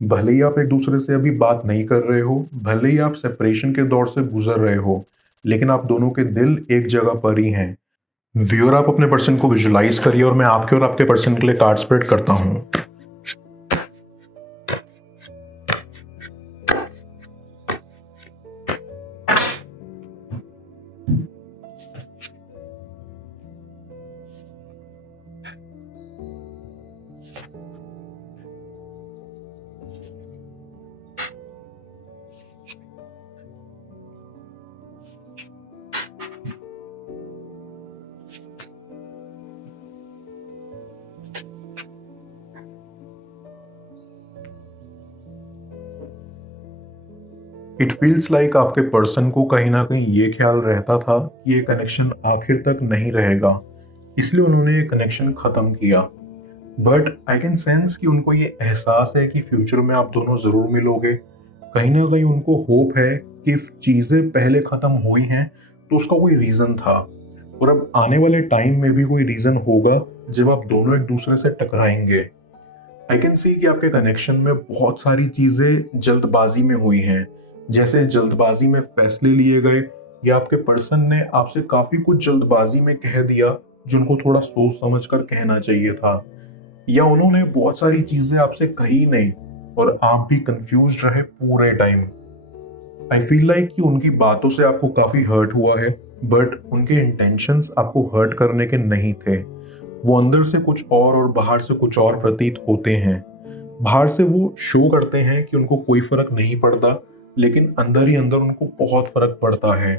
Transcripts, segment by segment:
भले ही आप एक दूसरे से अभी बात नहीं कर रहे हो, भले ही आप सेपरेशन के दौर से गुजर रहे हो, लेकिन आप दोनों के दिल एक जगह पर ही हैं। व्यूअर, आप अपने पर्सन को विजुलाइज करिए और मैं आपके और आपके पर्सन के लिए कार्ड स्प्रेड करता हूँ। इट फील्स लाइक आपके पर्सन को कहीं ना कहीं ये ख्याल रहता था कि ये कनेक्शन आखिर तक नहीं रहेगा, इसलिए उन्होंने ये कनेक्शन खत्म किया। बट आई कैन सेंस कि उनको ये एहसास है कि फ्यूचर में आप दोनों ज़रूर मिलोगे। कहीं ना कहीं उनको होप है कि चीज़ें पहले ख़त्म हुई हैं तो उसका कोई रीज़न था, और अब आने वाले टाइम में भी कोई रीज़न होगा जब आप दोनों एक दूसरे से टकराएंगे। आई कैन सी कि आपके कनेक्शन में बहुत सारी चीज़ें जल्दबाजी में हुई हैं, जैसे जल्दबाजी में फैसले लिए गए, या आपके पर्सन ने आपसे काफ़ी कुछ जल्दबाजी में कह दिया जो उनको थोड़ा सोच समझ कर कहना चाहिए था, या उन्होंने बहुत सारी चीज़ें आपसे कही नहीं और आप भी कंफ्यूज रहे पूरे टाइम। आई फील लाइक कि उनकी बातों से आपको काफ़ी हर्ट हुआ है, बट उनके इंटेंशंस आपको हर्ट करने के नहीं थे। वो अंदर से कुछ और बाहर से कुछ और प्रतीत होते हैं। बाहर से वो शो करते हैं कि उनको कोई फर्क नहीं पड़ता, लेकिन अंदर ही अंदर उनको बहुत फर्क पड़ता है।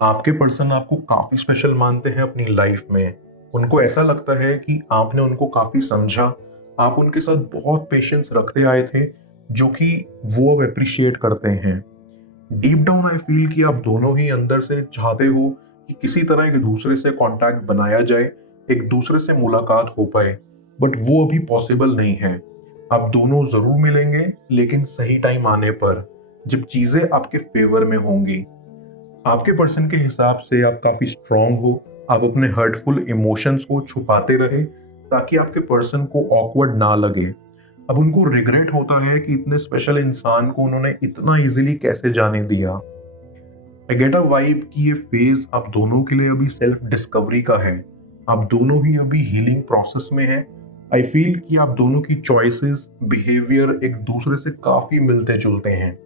आपके पर्सन आपको काफी स्पेशल मानते हैं अपनी लाइफ में। उनको ऐसा लगता है कि आपने उनको काफी समझा, आप उनके साथ बहुत पेशेंस रखते आए थे, जो कि वो अब अप्रिशिएट करते हैं। डीप डाउन आई फील कि आप दोनों ही अंदर से चाहते हो कि किसी तरह एक दूसरे से कांटेक्ट बनाया जाए, एक दूसरे से मुलाकात हो पाए, बट वो अभी पॉसिबल नहीं है। आप दोनों जरूर मिलेंगे, लेकिन सही टाइम आने पर, जब चीजें आपके फेवर में होंगी। आपके पर्सन के हिसाब से आप काफी स्ट्रांग हो, आप अपने हर्टफुल इमोशंस को छुपाते रहे ताकि आपके पर्सन को ऑकवर्ड ना लगे। अब उनको रिग्रेट होता है कि इतने स्पेशल इंसान को उन्होंने इतना इजीली कैसे जाने दिया। आई गेट अ वाइब कि ये फेज आप दोनों के लिए अभी सेल्फ डिस्कवरी का है। आप दोनों ही अभी हीलिंग प्रोसेस में हैं। आई फील कि आप दोनों की चॉइसेस, बिहेवियर एक दूसरे से काफी मिलते जुलते हैं,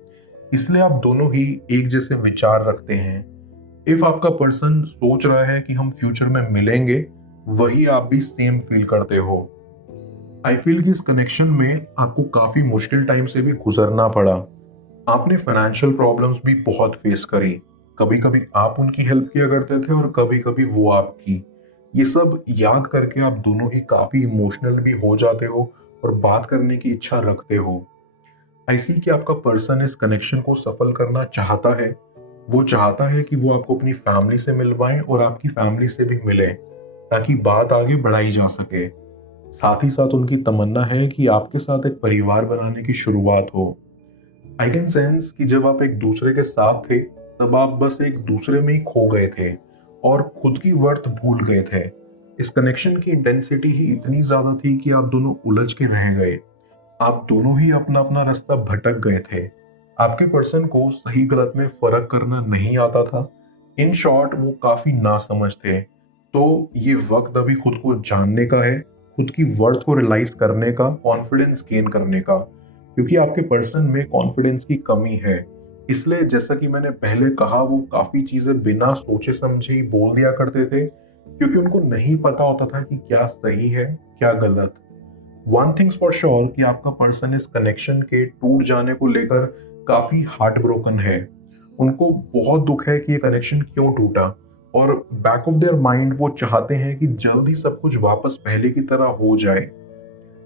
इसलिए आप दोनों ही एक जैसे विचार रखते हैं। इफ आपका पर्सन सोच रहा है कि हम फ्यूचर में मिलेंगे, वही आप भी सेम फील करते हो। आई फील कि इस कनेक्शन में आपको काफी मुश्किल टाइम से भी गुजरना पड़ा। आपने फाइनेंशियल प्रॉब्लम्स भी बहुत फेस करी। कभी कभी आप उनकी हेल्प किया करते थे और कभी कभी वो आपकी। ये सब याद करके आप दोनों ही काफी इमोशनल भी हो जाते हो और बात करने की इच्छा रखते हो। आई सी कि आपका पर्सन इस कनेक्शन को सफल करना चाहता है। वो चाहता है कि वो आपको अपनी फैमिली से मिलवाएं और आपकी फैमिली से भी मिले, ताकि बात आगे बढ़ाई जा सके। साथ ही साथ उनकी तमन्ना है कि आपके साथ एक परिवार बनाने की शुरुआत हो। आई कैन सेंस कि जब आप एक दूसरे के साथ थे, तब आप बस एक दूसरे में ही खो गए थे और खुद की वर्थ भूल गए थे। इस कनेक्शन की इंटेंसिटी ही इतनी ज्यादा थी कि आप दोनों उलझ के रह गए। आप दोनों ही अपना अपना रास्ता भटक गए थे। आपके पर्सन को सही गलत में फर्क करना नहीं आता था। इन शॉर्ट, वो काफी नासमझ थे। तो ये वक्त अभी खुद को जानने का है, खुद की वर्थ को रियलाइज करने का, कॉन्फिडेंस गेन करने का, क्योंकि आपके पर्सन में कॉन्फिडेंस की कमी है। इसलिए जैसा कि मैंने पहले कहा, वो काफी चीजें बिना सोचे समझे ही बोल दिया करते थे, क्योंकि उनको नहीं पता होता था कि क्या सही है क्या गलत। वन थिंग्स फॉर श्योर कि आपका पर्सन इस कनेक्शन के टूट जाने को लेकर काफी हार्ट ब्रोकन है। उनको बहुत दुख है कि ये कनेक्शन क्यों टूटा, और बैक ऑफ देयर माइंड वो चाहते हैं कि जल्द ही सब कुछ वापस पहले की तरह हो जाए।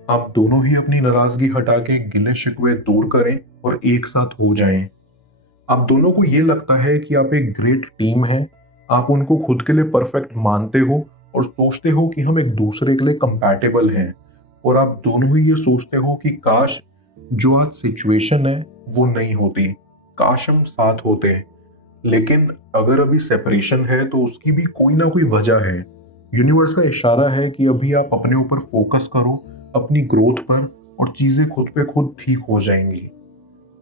आप दोनों ही अपनी नाराजगी हटा के गिले शिकवे दूर करें और एक साथ हो जाएं। आप दोनों को ये लगता है कि आप एक ग्रेट टीम हैं। आप उनको खुद के लिए परफेक्ट मानते हो और सोचते हो कि हम एक दूसरे के लिए कंपैटिबल हैं। और आप दोनों ही ये सोचते हो कि काश जो आज सिचुएशन है वो नहीं होती, काश हम साथ होते। लेकिन अगर अभी सेपरेशन है तो उसकी भी कोई ना कोई वजह है। यूनिवर्स का इशारा है कि अभी आप अपने ऊपर फोकस करो, अपनी ग्रोथ पर, और चीज़ें खुद पे खुद ठीक हो जाएंगी।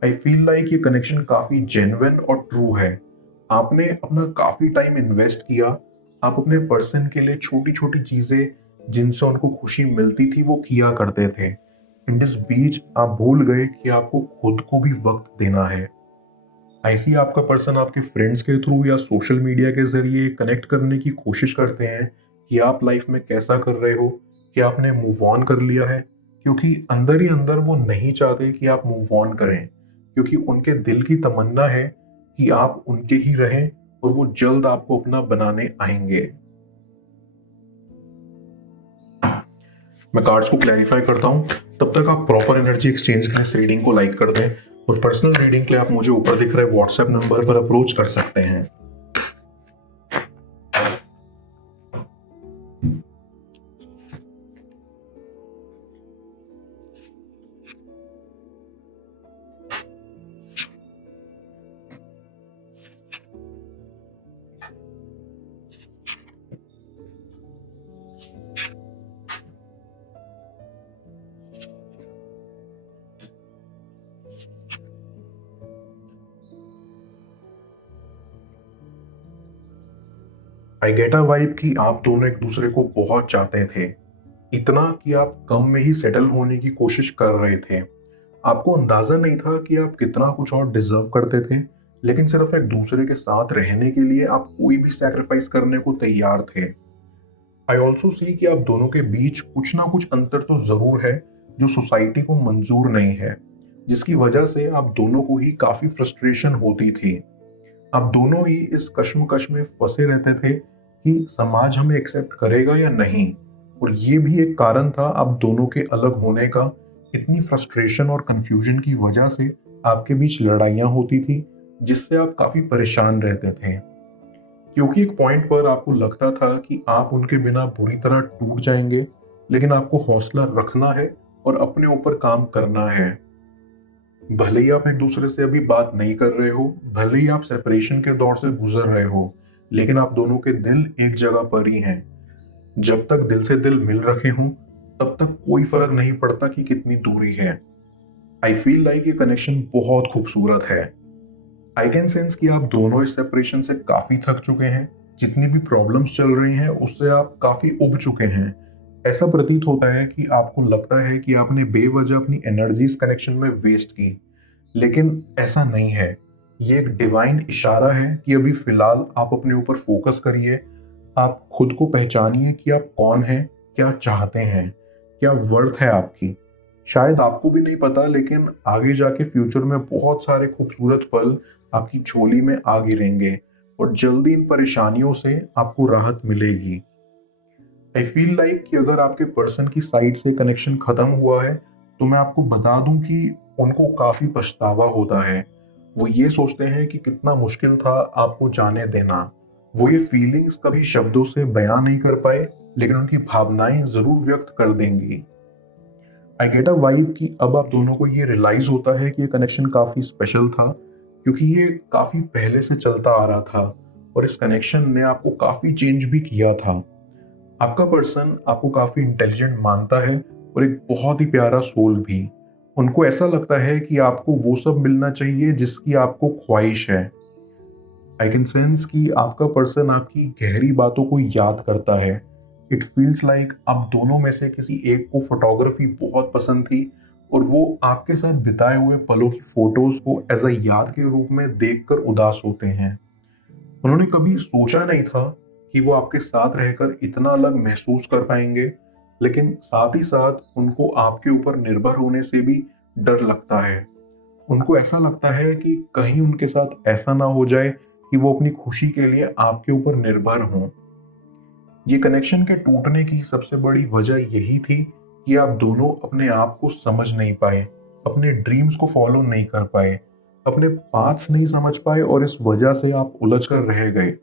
आई फील लाइक ये कनेक्शन काफ़ी जेन्युइन और ट्रू है। आपने अपना काफ़ी टाइम इन्वेस्ट किया, आप अपने पर्सन के लिए छोटी छोटी चीज़ें जिनसे उनको खुशी मिलती थी वो किया करते थे। इन दिस बीच आप भूल गए कि आपको खुद को भी वक्त देना है। ऐसी आपका पर्सन आपके फ्रेंड्स के थ्रू या सोशल मीडिया के जरिए कनेक्ट करने की कोशिश करते हैं कि आप लाइफ में कैसा कर रहे हो, कि आपने मूव ऑन कर लिया है, क्योंकि अंदर ही अंदर वो नहीं चाहते कि आप मूव ऑन करें, क्योंकि उनके दिल की तमन्ना है कि आप उनके ही रहें और वो जल्द आपको अपना बनाने आएंगे। मैं कार्ड्स को क्लैरिफाई करता हूँ, तब तक आप प्रॉपर एनर्जी एक्सचेंज के लिए इस रीडिंग को लाइक कर दें और पर्सनल रीडिंग के लिए आप मुझे ऊपर दिख रहे व्हाट्सएप नंबर पर अप्रोच कर सकते हैं। आई गेट अ वाइब कि आप दोनों एक दूसरे को बहुत चाहते थे, इतना कि आप कम में ही सेटल होने की कोशिश कर रहे थे। आपको अंदाजा नहीं था कि आप कितना कुछ और डिजर्व करते थे, लेकिन सिर्फ एक दूसरे के साथ रहने के लिए आप कोई भी सैक्रिफाइस करने को तैयार थे। आई ऑल्सो सी कि आप दोनों के बीच कुछ ना कुछ अंतर तो जरूर है जो सोसाइटी को मंजूर नहीं है, जिसकी वजह से आप दोनों को ही काफी फ्रस्ट्रेशन होती थी। आप दोनों ही इस कश्मकश में फंसे रहते थे कि समाज हमें एक्सेप्ट करेगा या नहीं, और ये भी एक कारण था आप दोनों के अलग होने का। इतनी फ्रस्ट्रेशन और कंफ्यूजन की वजह से आपके बीच लड़ाइयाँ होती थी, जिससे आप काफी परेशान रहते थे, क्योंकि एक पॉइंट पर आपको लगता था कि आप उनके बिना बुरी तरह टूट जाएंगे, लेकिन आपको हौसला रखना है और अपने ऊपर काम करना है। भले ही आप एक दूसरे से अभी बात नहीं कर रहे हो, भले ही आप सेपरेशन के दौर से गुजर रहे हो, लेकिन आप दोनों के दिल एक जगह पर ही हैं। जब तक दिल से दिल मिल रखे हों, तब तक कोई फर्क नहीं पड़ता कि कितनी दूरी है। आई फील लाइक ये कनेक्शन बहुत खूबसूरत है। आई कैन सेंस कि आप दोनों इस सेपरेशन से काफी थक चुके हैं। जितनी भी प्रॉब्लम्स चल रही हैं उससे आप काफी उब चुके हैं। ऐसा प्रतीत होता है कि आपको लगता है कि आपने बेवजह अपनी एनर्जी इस कनेक्शन में वेस्ट की, लेकिन ऐसा नहीं है। ये एक डिवाइन इशारा है कि अभी फिलहाल आप अपने ऊपर फोकस करिए। आप खुद को पहचानिए कि आप कौन हैं, क्या चाहते हैं, क्या वर्थ है आपकी। शायद आपको भी नहीं पता, लेकिन आगे जाके फ्यूचर में बहुत सारे खूबसूरत पल आपकी झोली में आ गिरेंगे और जल्दी इन परेशानियों से आपको राहत मिलेगी। आई फील लाइक कि अगर आपके पर्सन की साइड से कनेक्शन खत्म हुआ है, तो मैं आपको बता दूं कि उनको काफी पछतावा होता है। वो ये सोचते हैं कि कितना मुश्किल था आपको जाने देना। वो ये फीलिंग्स कभी शब्दों से बयां नहीं कर पाए, लेकिन उनकी भावनाएं जरूर व्यक्त कर देंगी। आई गेट अ वाइब कि अब आप दोनों को ये रियलाइज होता है कि ये कनेक्शन काफी स्पेशल था, क्योंकि ये काफी पहले से चलता आ रहा था और इस कनेक्शन ने आपको काफी चेंज भी किया था। आपका पर्सन आपको काफी इंटेलिजेंट मानता है और एक बहुत ही प्यारा सोल भी। उनको ऐसा लगता है कि आपको वो सब मिलना चाहिए जिसकी आपको ख्वाहिश है। आई कैन सेंस कि आपका पर्सन आपकी गहरी बातों को याद करता है। इट फील्स लाइक आप दोनों में से किसी एक को फोटोग्राफी बहुत पसंद थी और वो आपके साथ बिताए हुए पलों की फोटोज को एज अ याद के रूप में देखकर उदास होते हैं। उन्होंने कभी सोचा नहीं था कि वो आपके साथ रहकर इतना अलग महसूस कर पाएंगे, लेकिन साथ ही साथ उनको आपके ऊपर निर्भर होने से भी डर लगता है। उनको ऐसा लगता है कि कहीं उनके साथ ऐसा ना हो जाए कि वो अपनी खुशी के लिए आपके ऊपर निर्भर हों। ये कनेक्शन के टूटने की सबसे बड़ी वजह यही थी कि आप दोनों अपने आप को समझ नहीं पाए, अपने ड्रीम्स को फॉलो नहीं कर पाए, अपने पाथ्स नहीं समझ पाए और इस वजह से आप उलझ कर रह गए।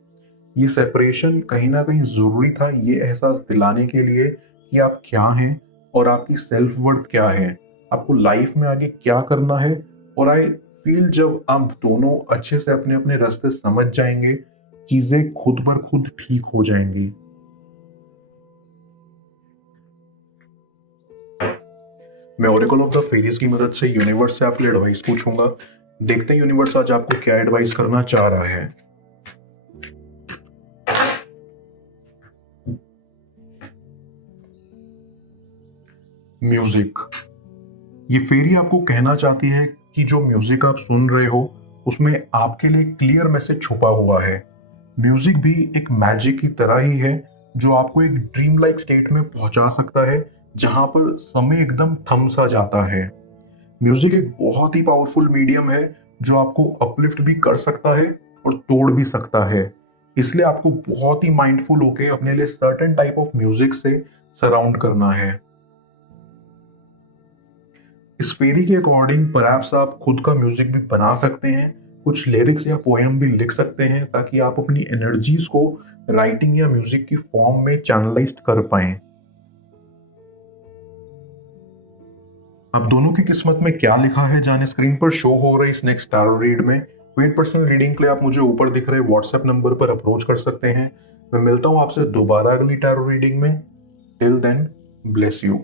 ये सेपरेशन कहीं ना कहीं जरूरी था ये एहसास दिलाने के लिए कि आप क्या हैं और आपकी सेल्फ वर्थ क्या है, आपको लाइफ में आगे क्या करना है। और आई फील जब आप दोनों अच्छे से अपने अपने रास्ते समझ जाएंगे, चीजें खुद ब खुद ठीक हो जाएंगी। मैं ओरेकल ऑफ द फेरीज की मदद से यूनिवर्स से आपके एडवाइस पूछूंगा। देखते हैं यूनिवर्स आज आपको क्या एडवाइस करना चाह रहा है। म्यूजिक। ये फेरी आपको कहना चाहती है कि जो म्यूजिक आप सुन रहे हो उसमें आपके लिए क्लियर मैसेज छुपा हुआ है। म्यूजिक भी एक मैजिक की तरह ही है जो आपको एक ड्रीम लाइक स्टेट में पहुंचा सकता है जहां पर समय एकदम थम सा जाता है। म्यूजिक एक बहुत ही पावरफुल मीडियम है जो आपको अपलिफ्ट भी कर सकता है और तोड़ भी सकता है। इसलिए आपको बहुत ही माइंडफुल होके अपने लिए सर्टेन टाइप ऑफ म्यूजिक से सराउंड करना है। इस फेरी के अकॉर्डिंग परहैप्स आप खुद का म्यूजिक भी बना सकते हैं, कुछ लिरिक्स या पोएम भी लिख सकते हैं ताकि आप अपनी एनर्जीज को राइटिंग या म्यूजिक की फॉर्म में चैनलाइज कर पाएं। अब दोनों की किस्मत में क्या लिखा है जाने स्क्रीन पर शो हो रही इस नेक्स्ट टैरो रीड में। पेड पर्सनल रीडिंग के लिए आप मुझे ऊपर दिख रहे व्हाट्सएप नंबर पर अप्रोच कर सकते हैं। मैं मिलता हूं आपसे दोबारा अगली टैरो रीडिंग में। Till then, bless you.